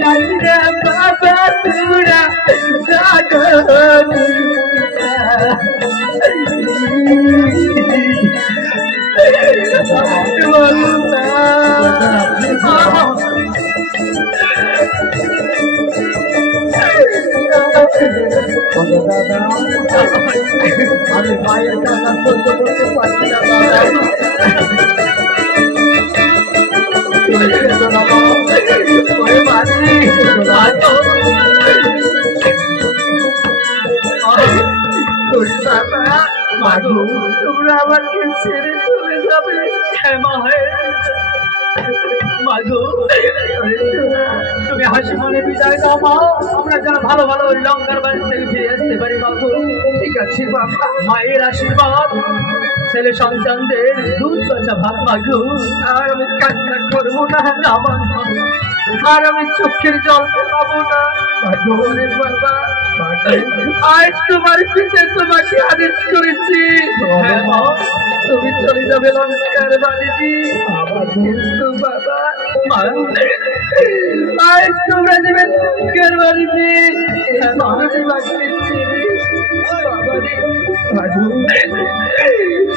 জানিনা বাবা তোরা জাগো আমি মায়ের কান্না সহ্য করতে পারছি না তোমরা আমাকে ছেড়ে চলে যাবে। হ্যাঁ মা, তুমি হাসি মনে বিদায় দাও মা, আমরা যেন ভালো ভালো ওই লঙ্কার বাড়ি থেকে ফিরে আসতে পারি মাগো। ঠিক আছে বাবা, মায়ের আশীর্বাদ ছেলে সন্তানদের দুধ বাচ্চা ভাত মাগো। আর আমি কান্না করবো না আমার, আর আমি চোখের জল পাবো না বাবা। আজ তোমার পিছে তোমাকে আদেশ করেছি তুমি চলে যাবে লঙ্কার বাড়িতে, কিন্তু বাবা আজ তোমরা যাবে লঙ্কার বাড়িতে।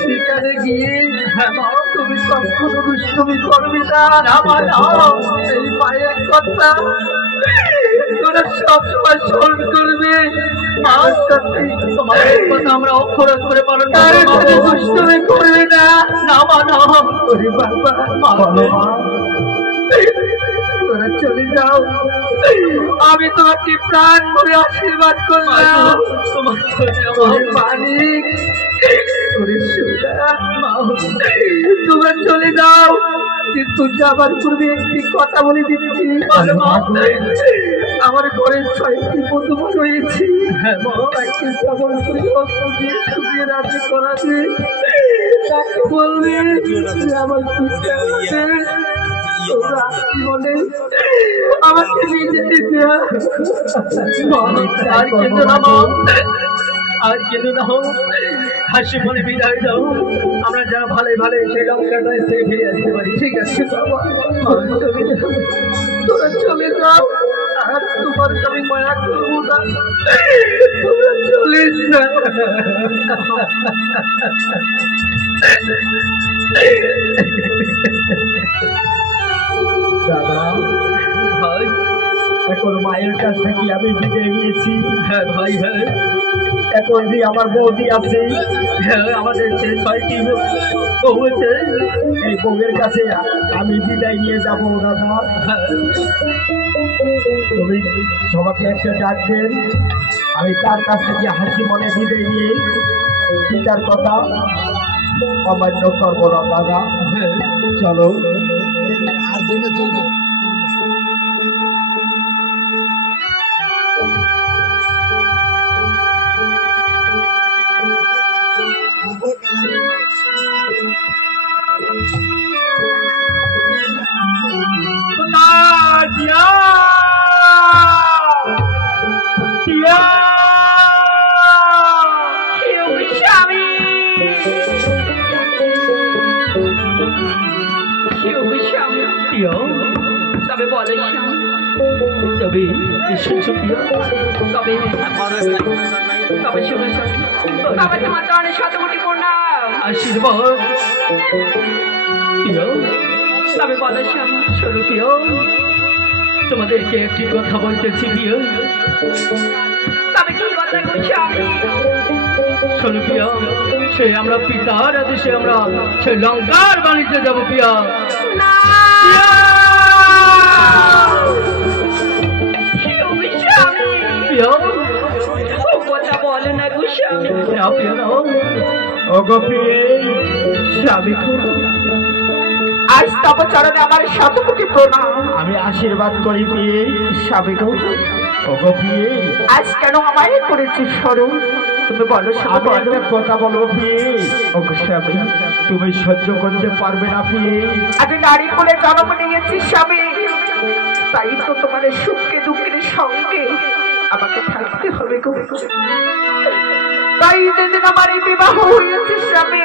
সেখানে গিয়ে তুমি কখনো দুষ্টুমি করবে না আমার, এই মায়ের কথা তোরা সবসময় স্মরণ করবে। তোমার কথা আমরা অক্ষর অক্ষরে পালন করবো, দুষ্টুমি করবে না বাবা। তোরা চলে যাও, আমি তোমাকে প্রাণ ভরে আশীর্বাদ করলাম। তোমার মালিক তোমরা চলে যাও, কিন্তু যাবার পূর্বে একটি কথা বলে দিচ্ছি। আমার ঘরের 6টি বন্ধু রয়েছে, রাজি করাতে তাকে বলবে আমার আমাকে নিজে দিতে। আর কিন্তু না হোক, হাসি মনে বিদায় দাও, আমরা যারা ভালো ভালো সেই লঙ্কার থেকে ফিরে আসতে পারি। ঠিক আছে বাবা, তোরা চলে যাও, আর তোমার আমি মায়া করবো না, তোমরা চলে যাও। দাদা ভাই, এখন মায়ের কাছ থেকে আমি বিদায় নিয়েছি। হ্যাঁ ভাই, হ্যাঁ এখন যে আমার বৌদি আছে, হ্যাঁ আমাদের 6টি বউ আছে, এই বউয়ের কাছে আমি বিদায় নিয়ে যাবো দাদা। তুমি সবাইকে একটা ডাকবেন, আমি তার কাছ থেকে হাসি মনে বিদায় নিয়ে পিতার কথা অমান্য করবো না দাদা। চলো তবে বলে তবে তবে তবে তোমার অনেক শতকোটি প্রণাম আশীর্বাদ। তবে বলে শোনো প্রিয়, তোমাদেরকে একটি কথা বলতেছি প্রিয়। তবে কি কথা বলছি? শোনো প্রিয়, সে আমরা পিতার আদেশে আমরা সে লঙ্কার বাণিজ্যে যাবো প্রিয়। কথা বলে না আজ তব চরণে আমার শতকোটি প্রণাম। আমি আশীর্বাদ করি প্রিয়ে স্বামী গো। আজ কেন আমায় করেছি স্মরণ? তুমি বলো কথা বলো প্রিয়ে। স্বামী তুমি সহ্য করতে পারবে না প্রিয়ে। আমি নারী কোলে জন্ম নিয়েছি স্বামী, তাই তো তোমার সুখে দুঃখের সঙ্গে আমাকে থাকতে হবে গো। তাই যেদিন আমার এই বিবাহ হয়েছে স্বামী,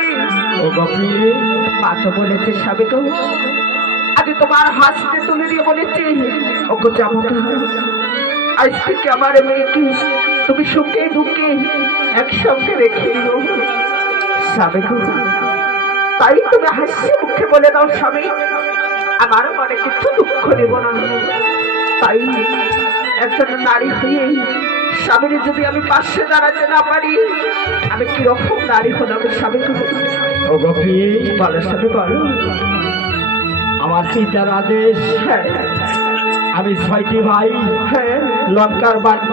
মা তো বলেছে স্বামী গো, আজ তোমার হাসতে তুলে দিয়ে বলেছি ওকে জামাতা, আজ থেকে আমার মেয়েকে তুমি সুখে দুঃখে একসঙ্গে রেখে দিও স্বামী গো। তাই তুমি হাসি মুখে বলে দাও স্বামী, আমার মনে কিছু দুঃখ নেব না। তাই একজন নারী হয়ে স্বামীর যদি আমি পাশে দাঁড়াতে না পারি, আমি কিরকম নারী হলাম স্বামী গো? ও গোপী, বলো স্বামী বলো। আমার পিতার আদেশ, আমি 6টি ভাই লঙ্কার বাড়ি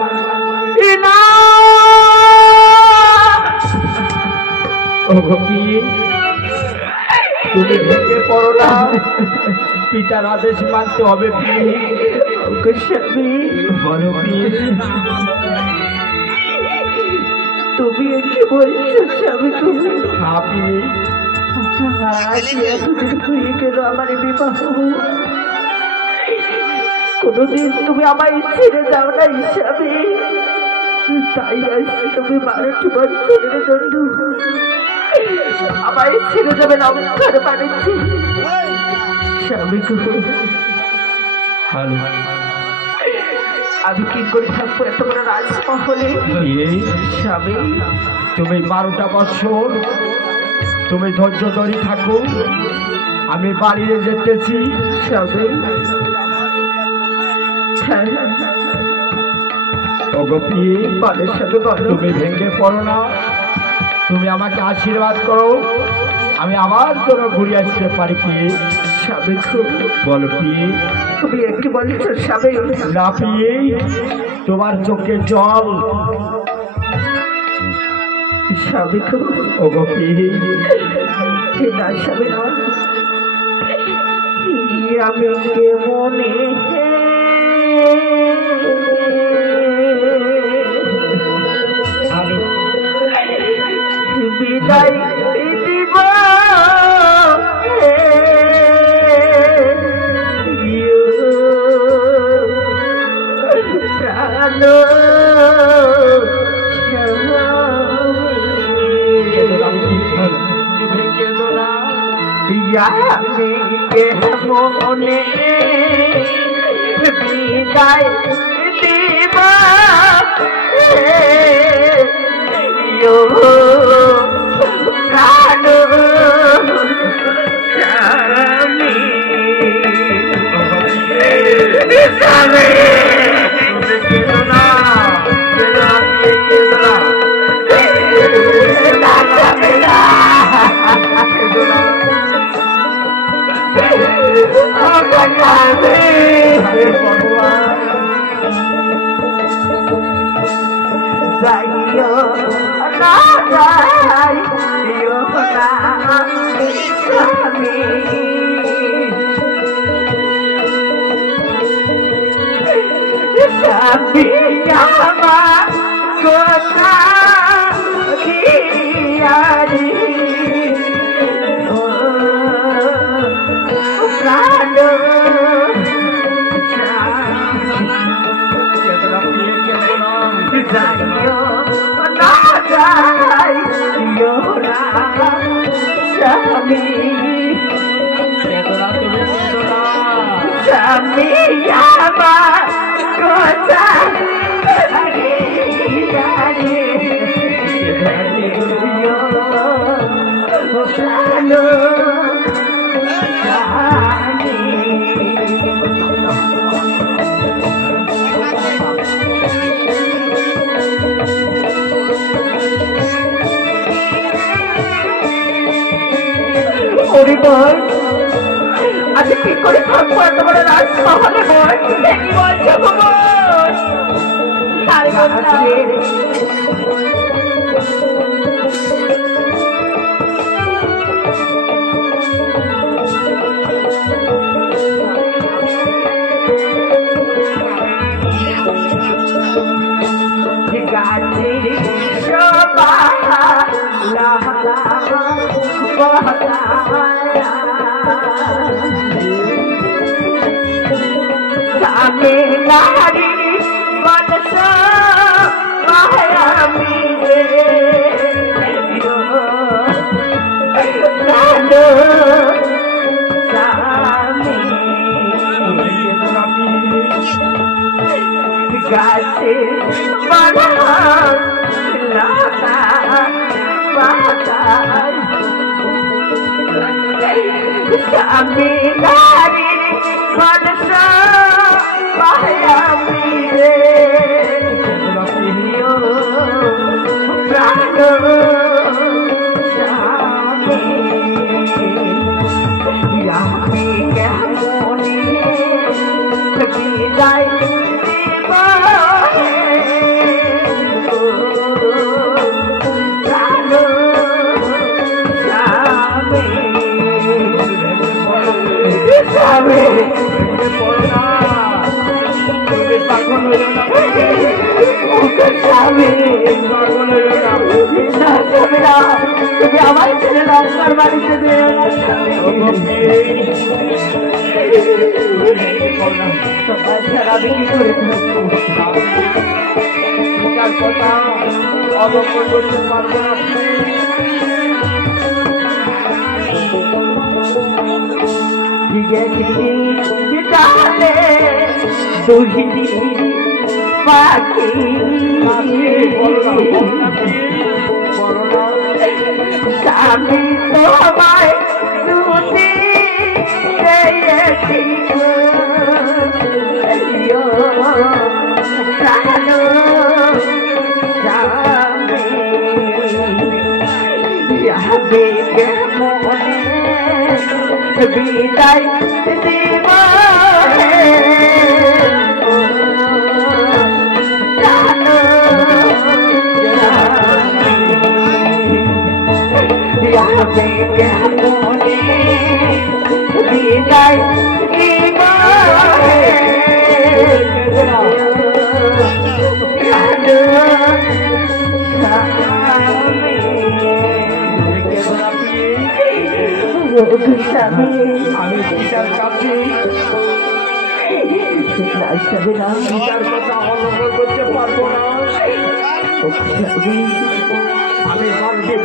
ও গোপী, তুমি ভেঙে পড়ো না, পিতার আদেশ মানতে হবে। স্বামী বলো প্লিজ, তুমি কি বলছো স্বামী? তুমি আপনি এতদিন হয়ে গেল আমার বিবাহ, কোনদিন তুমি আমায় ছেড়ে যাও না স্বামী। তাই আজ তুমি 12টি বছরের জন্য আমায় ছেড়ে যাবে লঙ্কার বাড়িতে স্বামী গো। আমি কি করে থাকবো এত বড় রাজমহলে স্বামী? তুমি 12টা বছর তুমি ধৈর্য ধরে থাকো, আমি বাড়িয়ে যেতেছি স্বামী। ও গোপী, বলের সাথে বলো। তুমি ভেঙে পড়ো না, তুমি আমাকে আশীর্বাদ করো, আমি আবার তোর ঘুরে আসতে পারি। পিয়ে স্বামী খুব বলো পিয়ে, তুমি একটু বলছো স্বামী? না পিয়ে, তোমার চোখে জল। স্বামী খুব ও গোপী, না স্বামী না, আমি কেমনে বিদায় দিব প্রাণ আমি কেমনে বিদায় দিব প্রাণ স্বামী যাইও না যাইও না স্বামী, স্বামী আমার কথা দিয়ারি প্রাণ যাইও না যাইও না স্বামী, স্বামী আমার কথা পরিবার আজ কি করে থাকবো এত বড় রাজমহলে? আমি নারী বংশ আমি গাছে বাঁধার লতা পাতায় আমি নারীর ভরসা পায়ামি রে প্রাণ আমি কেমনে বিদায় তুমি আমার ছেলে লঙ্কার বাড়িতে আমি কি করে কথা অবজ্ঞা করতে পারবো না তাহলে পাখি আমি তোমায় দুটি বিদায় দিব বিদায় দিব আমি পিতার কাছে পিতার কথা অবলম্বন করতে পারবো না আমি